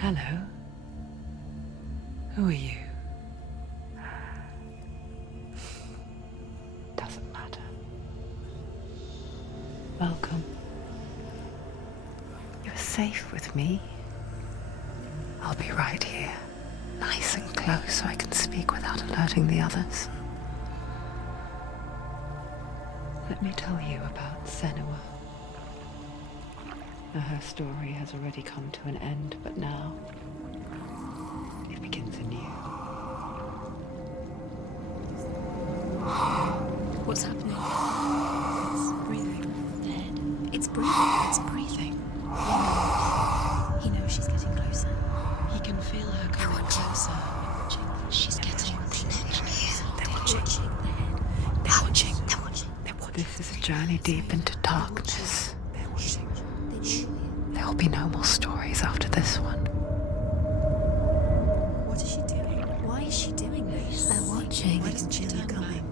Hello. Who are you? Doesn't matter. Welcome. You're safe with me. I'll be right here, nice and close so I can speak without alerting the others. Let me tell you about Senua. Now, her story has already come to an end, but now it begins anew. What's happening? It's breathing. Dead. It's breathing. It's breathing. He knows she's getting closer. He can feel her coming closer. She's getting closer. They're watching. They're watching. They're watching. They're watching. This is a journey deep into darkness. They're watching. There'll be no more stories after this one. What is she doing? Why is she doing this? They're watching. Why doesn't she turn coming?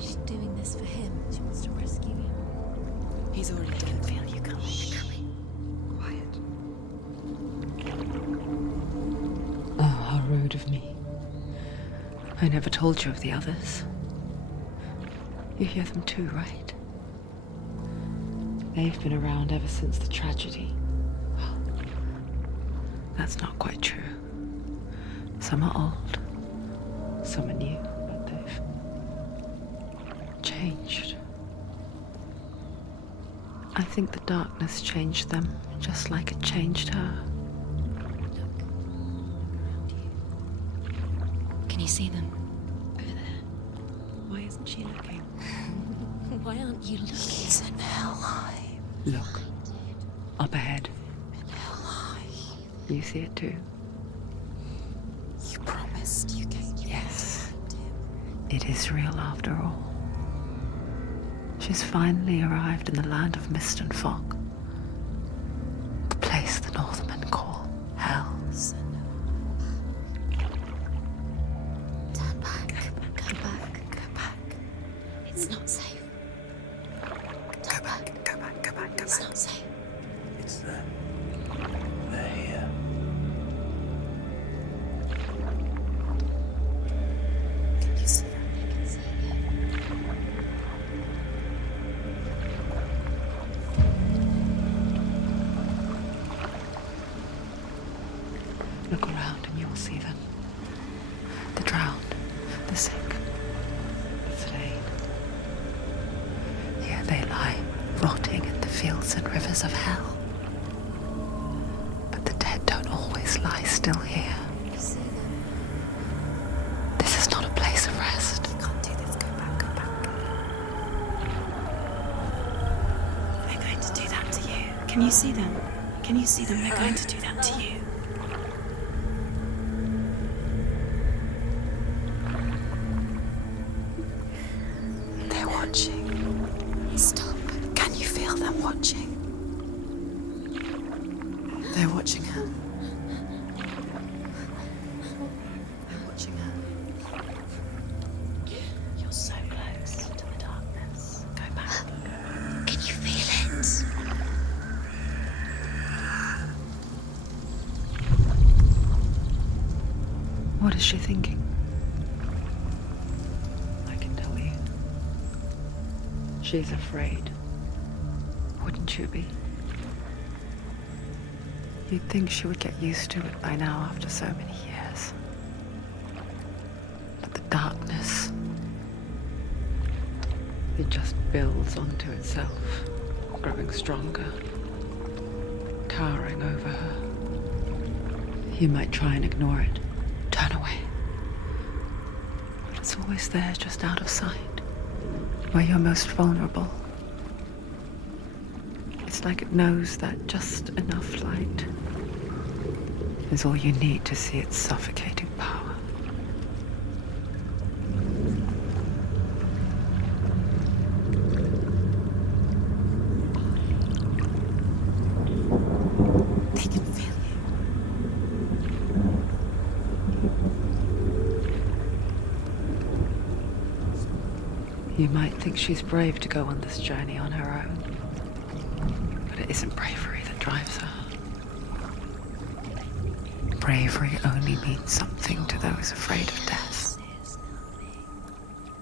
She's doing this for him. She wants to rescue him. He's already can feel you coming. Quiet. Oh, how rude of me. I never told you of the others. You hear them too, right? They've been around ever since the tragedy. Well, that's not quite true. Some are old, some are new, but they've changed. I think the darkness changed them, just like it changed her. Can you see them? Over there. Why isn't she looking? Why aren't you looking? He's in Hellblade. Look, up ahead. In Hellblade. You see it too? You promised you came. Yes. It is real after all. She's finally arrived in the land of mist and fog. The place the Northmen call Hell. Turn back. Go back. Go back. It's not safe. Go back. It's not safe. It's there. They're here. Can you see them? I can see it. Look around and you will see them. The drowned, the sick, the slain. Here they lie, rotting in the fields and rivers of hell. But the dead don't always lie still here. You see them. This is not a place of rest. You can't do this. Go back. They're going to do that to you. Can you see them? Can you see them? They're going to do that to you. They're watching. Stop. Can you feel them watching? They're watching her. They're watching her. You're so close to the darkness. Go back. Can you feel it? What is she thinking? I can tell you. She's afraid. Wouldn't you be? You'd think she would get used to it by now after so many years. But the darkness, it just builds onto itself, growing stronger, towering over her. You might try and ignore it, turn away. But it's always there, just out of sight, where you're most vulnerable. It's like it knows that just enough light is all you need to see its suffocating power. They can feel You might think she's brave to go on this journey on her own, but it isn't bravery that drives her. bravery only means something to those afraid of death.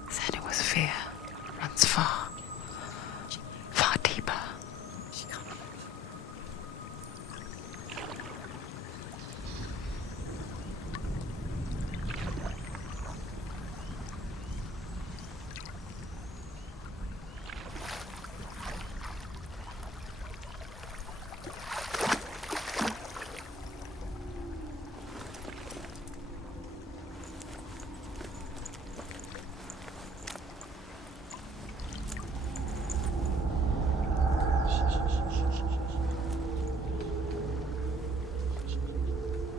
Senua's fear runs far, far deeper.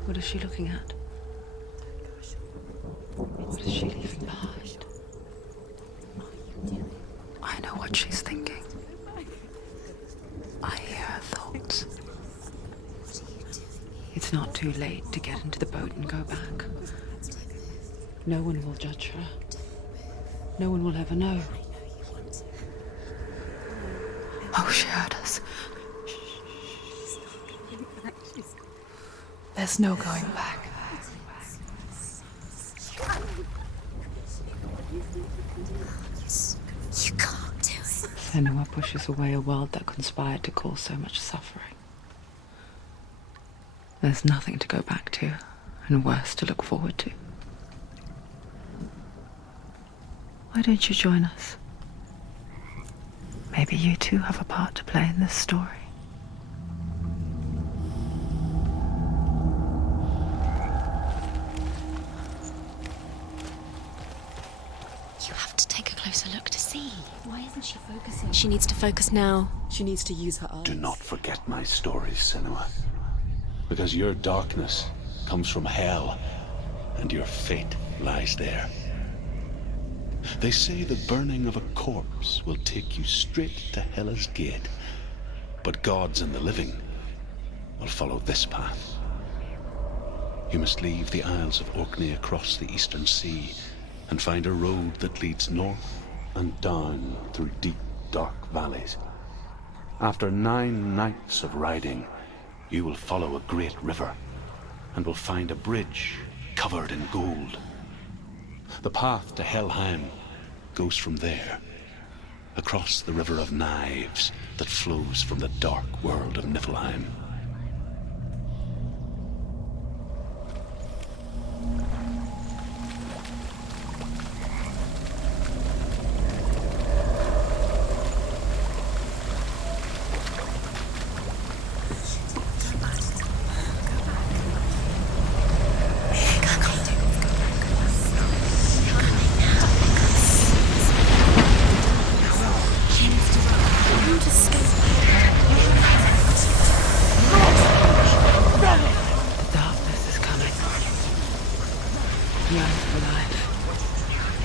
What is she looking at? What is she leaving behind? I know what she's thinking. I hear her thoughts. It's not too late to get into the boat and go back. No one will judge her. No one will ever know. Oh, she heard us. There's no going back. You can't do it. Senua pushes away a world that conspired to cause so much suffering. There's nothing to go back to, and worse to look forward to. Why don't you join us? Maybe you too have a part to play in this story. You have to take a closer look to see. Why isn't she focusing? She needs to focus now. She needs to use her eyes. Do not forget my stories, Senua. Because your darkness comes from hell, and your fate lies there. They say the burning of a corpse will take you straight to Hela's gate, but gods and the living will follow this path. You must leave the Isles of Orkney across the eastern sea and find a road that leads north and down through deep, dark valleys. After 9 nights of riding, you will follow a great river and will find a bridge covered in gold. The path to Helheim goes from there, across the River of Knives that flows from the dark world of Niflheim.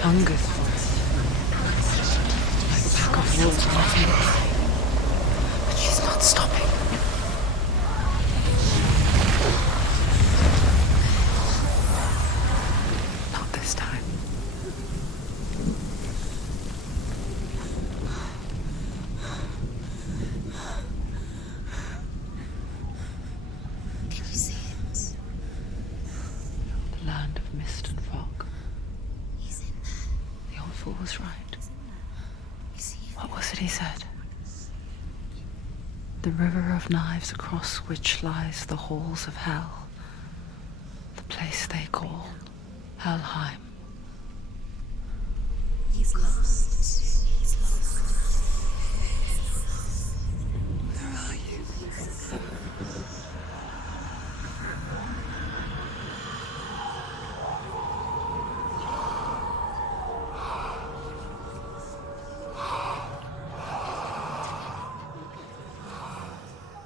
Hungers for it. Like a pack of wolves hunting. But she's not stopping. Not this time. Can you see it? The land of mist and fog. He's in there. The old fool was right. You see him? What was it he said? The river of knives across which lies the halls of hell. The place they call Helheim. He's lost. He's lost. Where are you?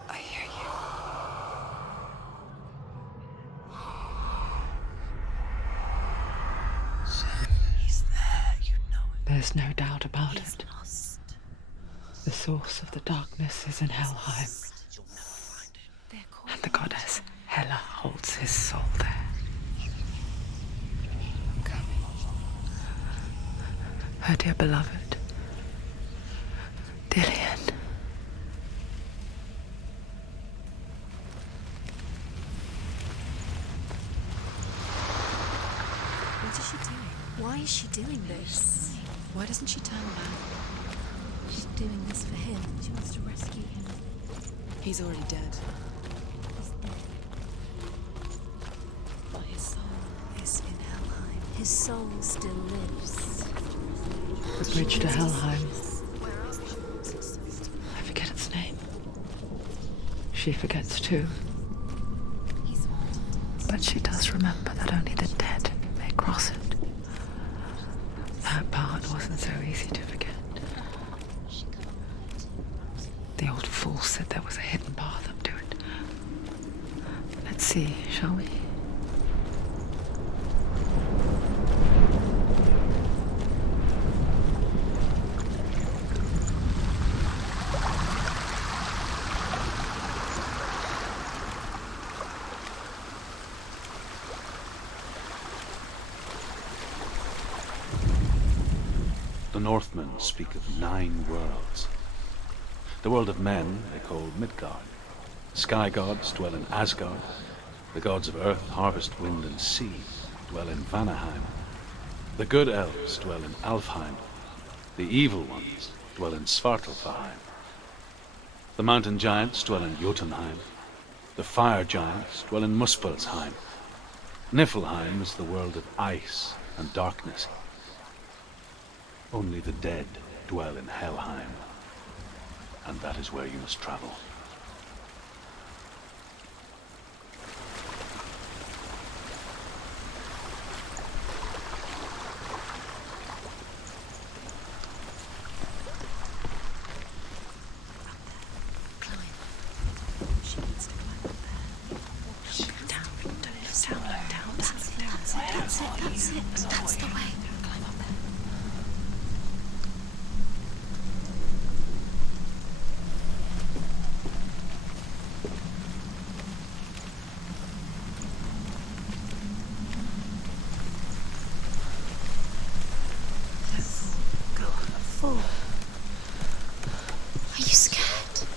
I hear you. He's there, you know it. There's no doubt about He's it. lost. The source of the darkness is in Helheim, They're calling and the goddess Hela holds his soul there. Her dear beloved, Dillian. What is she doing? Why is she doing this? Why doesn't she turn back? She's doing this for him. She wants to rescue him. He's already dead. But his soul is in Helheim. His soul still lives. The bridge to Helheim. I forget its name. She forgets too. But she does remember that only the dead may cross it. That part wasn't so easy to forget. The old fool said there was a hidden path up to it. Let's see, shall we? The Northmen speak of 9 worlds. The world of men they call Midgard. The sky gods dwell in Asgard. The gods of earth, harvest, wind, and sea dwell in Vanaheim. The good elves dwell in Alfheim. The evil ones dwell in Svartalfheim. The mountain giants dwell in Jotunheim. The fire giants dwell in Muspelheim. Niflheim is the world of ice and darkness. Only the dead dwell in Helheim, and that is where you must travel. She needs to climb up there. Down. That's it. That's the way. Climb up there. Are you scared?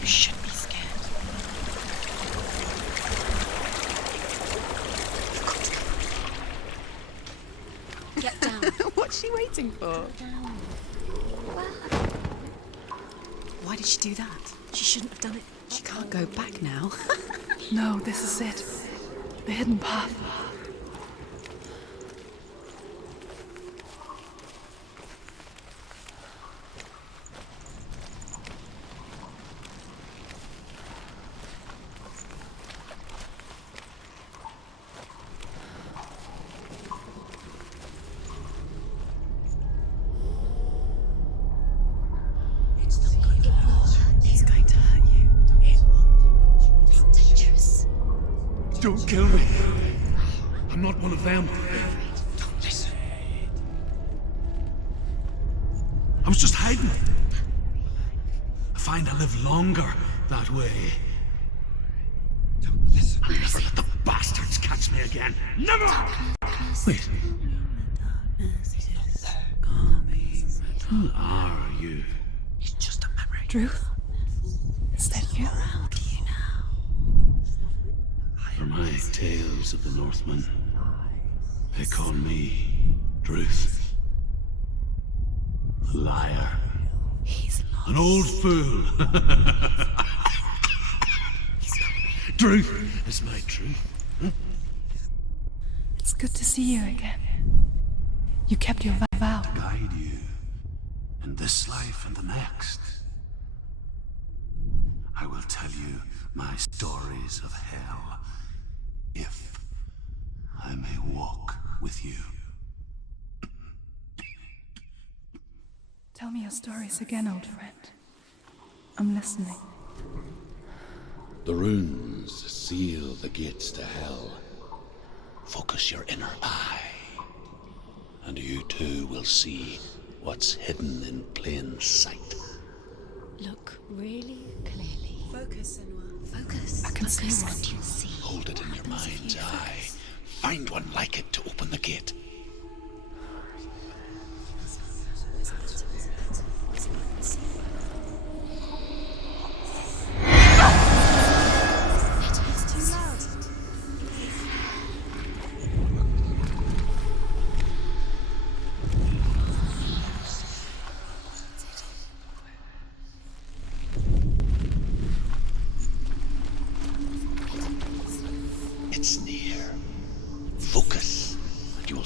You should be scared. Get down. What's she waiting for? Why did she do that? She shouldn't have done it. She can't go back now. No, this is it. The hidden path. It's going to hurt you. It's dangerous. Don't kill me. I'm not one of them. Don't listen. I was just hiding. I find I live longer that way. Don't listen. I'll never let the bastards catch me again. Never! Wait. Who are you? It's just a memory. Druth? Is that you? For my tales of the Northmen, they call me Druth. Liar. He's lost. An old fool. Truth is my truth. It's good to see you again. You kept your vow. Guide you in this life and the next. I will tell you my stories of hell, if I may walk with you. Tell me your stories again, old friend. I'm listening. The runes seal the gates to hell. Focus your inner eye, and you too will see what's hidden in plain sight. Look really clearly. Focus, Senua. Focus. I can see one. What you see. Hold it in your mind's eye. Find one like it to open the gate.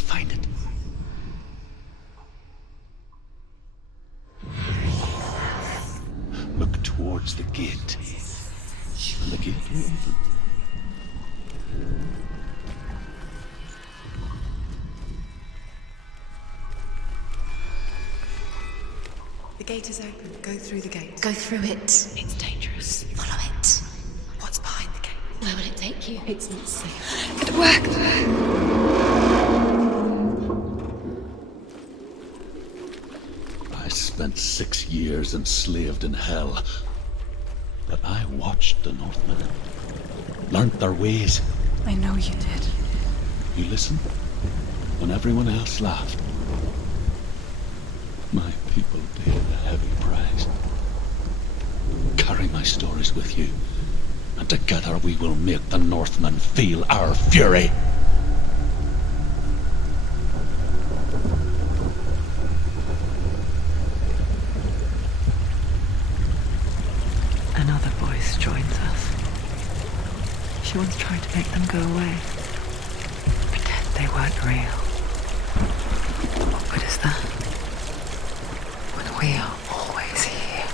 find it. Look towards the gate. And the gate will open. The gate is open. Go through the gate. Go through it. It's dangerous. Follow it. What's behind the gate? Where will it take you? It's not safe. It worked. I spent 6 years enslaved in hell. But I watched the Northmen. Learnt their ways. I know you did. You listened when everyone else laughed. My people paid a heavy price. Carry my stories with you, and together we will make the Northmen feel our fury. Another voice joins us. She once tried to make them go away. Pretend they weren't real. What good is that? When we are always here.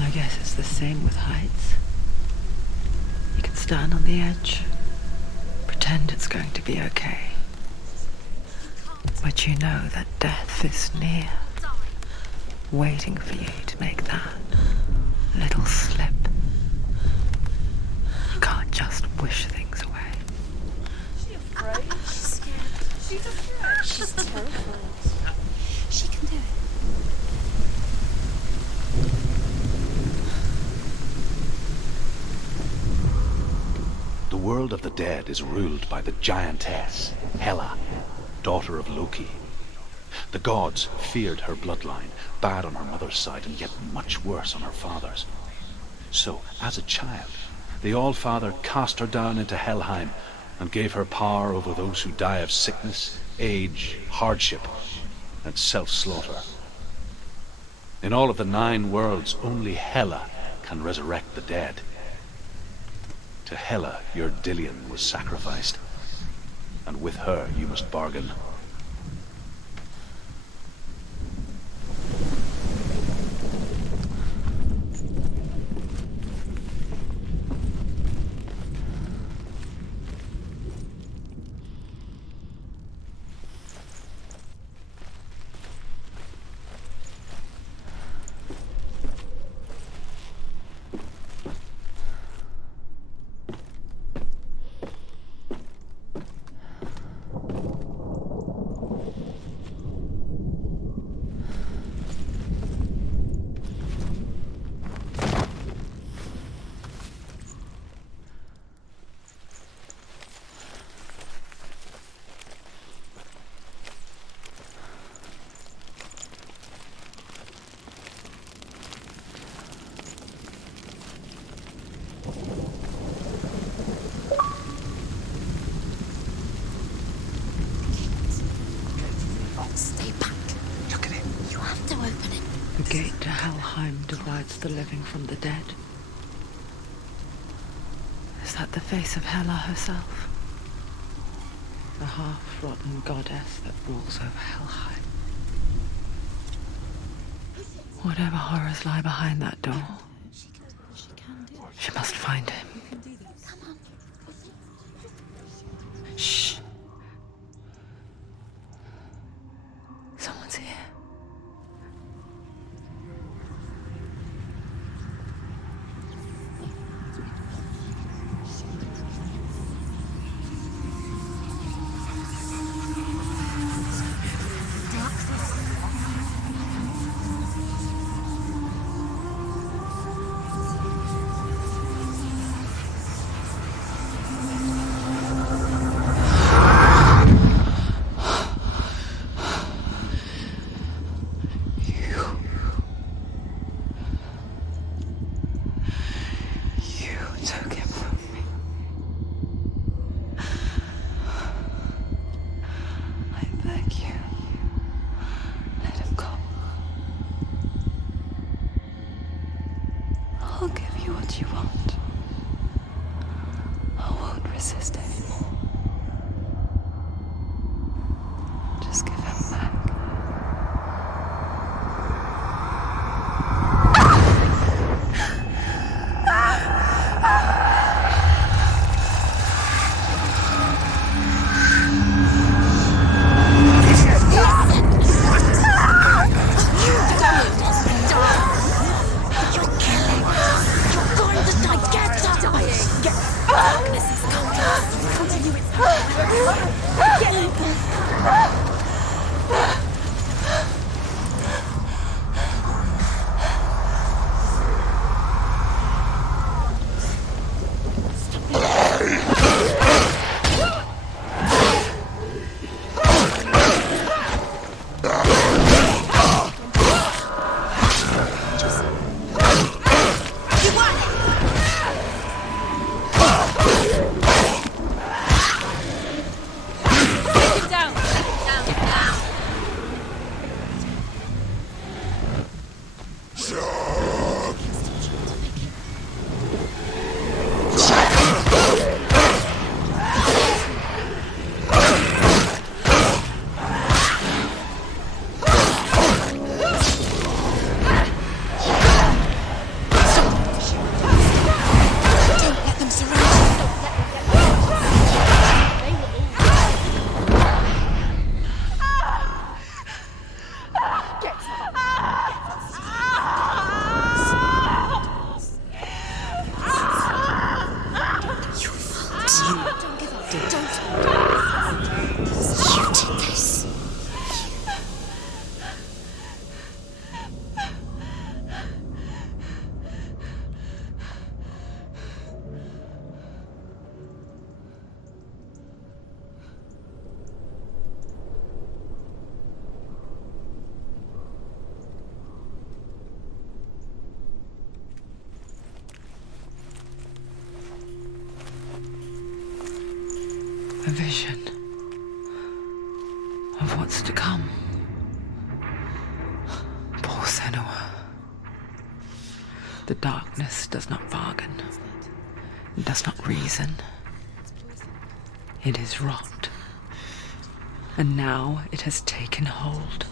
I guess it's the same with heights. You can stand on the edge, pretend it's going to be okay. But you know that death is near, waiting for you to make that little slip. You can't just wish things away. She's terrified. She can do it. The world of the dead is ruled by the giantess, Hela, daughter of Loki. The gods feared her bloodline, bad on her mother's side and yet much worse on her father's. So, as a child, the All-Father cast her down into Helheim and gave her power over those who die of sickness, age, hardship, and self-slaughter. In all of the 9 worlds, only Hela can resurrect the dead. To Hela, your Dillion was sacrificed, and with her you must bargain. Stay back. Look at it. You have to open it. The gate to Helheim divides the living from the dead. Is that the face of Hela herself? The half-rotten goddess that rules over Helheim. Whatever horrors lie behind that door, she must find him. Shh. Someone's here. Just give him back. A vision of what's to come. Poor Senua. The darkness does not bargain. It does not reason. It is rot. And now it has taken hold.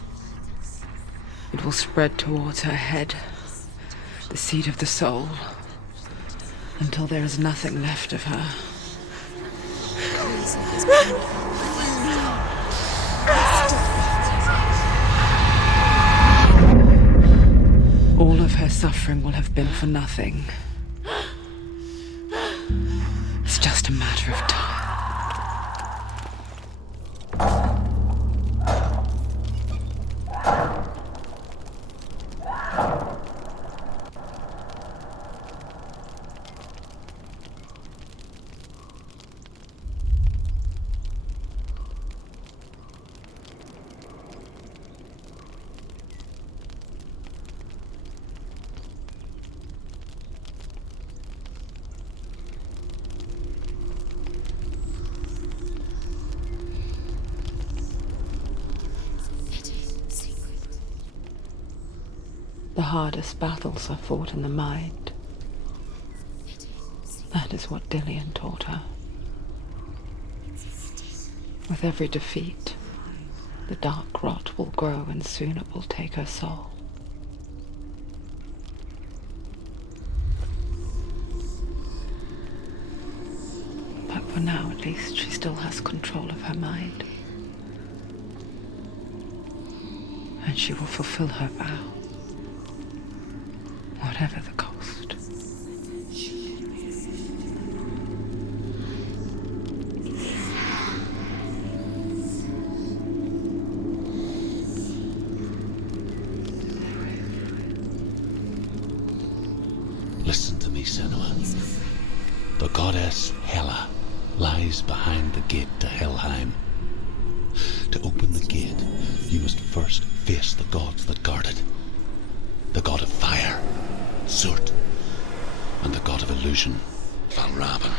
It will spread towards her head, the seat of the soul, until there is nothing left of her. All of her suffering will have been for nothing. It's just a matter of time. The hardest battles are fought in the mind. That is what Dillian taught her. With every defeat, the dark rot will grow and soon it will take her soul. But for now, at least, she still has control of her mind. And she will fulfill her vow. Whatever the cost. Listen to me, Senua. The goddess Hela lies behind the gate to Helheim. To open the gate, you must first face the gods that guard it. The god of fire, Surt, and the god of illusion, Valravan.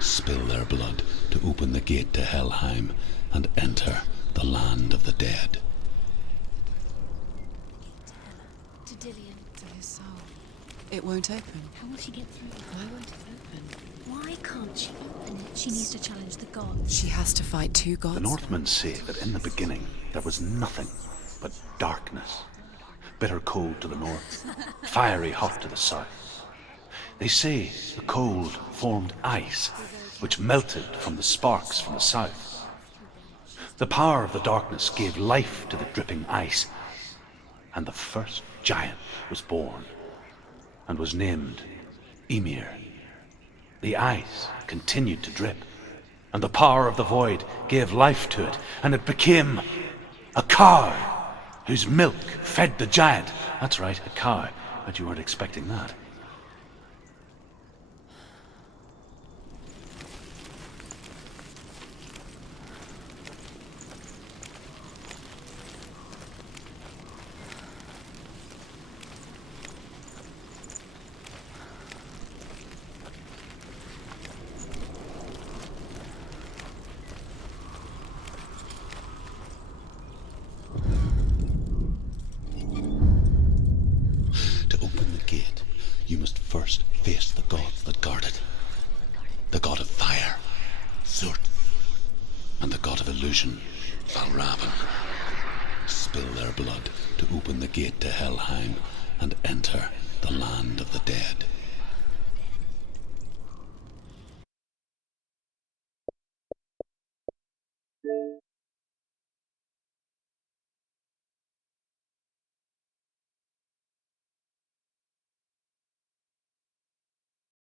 Spill their blood to open the gate to Helheim and enter the land of the dead. To Dillian. To his soul. It won't open. How will she get through? Why won't it open? Why can't she open it? She needs to challenge the gods. She has to fight two gods. The Northmen say that in the beginning there was nothing but darkness. Bitter cold to the north, fiery hot to the south. They say the cold formed ice, which melted from the sparks from the south. The power of the darkness gave life to the dripping ice, and the first giant was born, and was named Ymir. The ice continued to drip, and the power of the void gave life to it, and it became a cow, whose milk fed the giant. That's right, a cow. Bet you weren't expecting that. You must first face the gods that guard it. The god of fire, Thurt, and the god of illusion, Valravn. Spill their blood to open the gate to Helheim and enter the land of the dead.